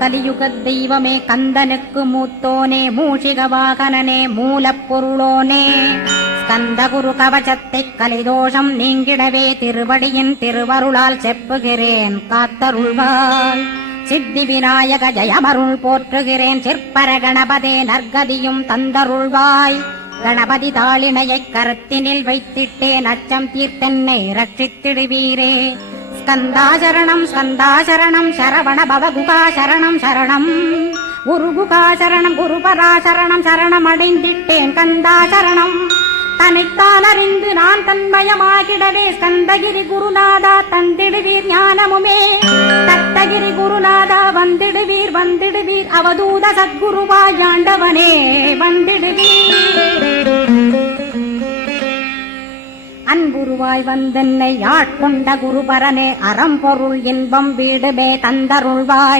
கலியுகத் தெய்வமே கந்தனுக்கு மூத்தோனே மூஷிக வாகனனே மூலப்பொருளோனே ஸ்கந்த குரு கவசத்தைக் கலிதோஷம் நீங்கிடவே திருவடியின் திருவருளால் செப்புகிறேன் காத்தருள்வாள். சித்தி விநாயக ஜெயமருள் போற்றுகிறேன் சிற்பர கணபதே நற்கதியும் தந்தருள்வாய். கணபதி தாளினையைக் கருத்தினில் வைத்திட்டேன் அச்சம் தீர்த்தென்னை ரட்சித்திடுவீரே. ஸ்கந்தாசரணம் ஸ்கந்தாசரணம் சரவண பவகுகா சரணம் சரணம் குருகுகா சரணம் குருபராசரணம் சரணம் அடைந்திட்டேன் கந்தாசரணம். தன்னைத்தான் அறிந்து நான் தன்மயமாகிடவே ஸ்கந்தகிரி குருநாதா தந்திடுவீர் ஞானமுமே. தத்தகிரி குருநாதா வந்திடுவீர் வந்திடுவீர் அவதூத சத்குருவாய் ஆண்டவனே வந்திடுவீர். அன்புருவாய் வந்தென்னை ஆட்கொண்ட குருபரனே அறம்பொருள் இன்பம் வீடுமே தந்தருள்வாய்.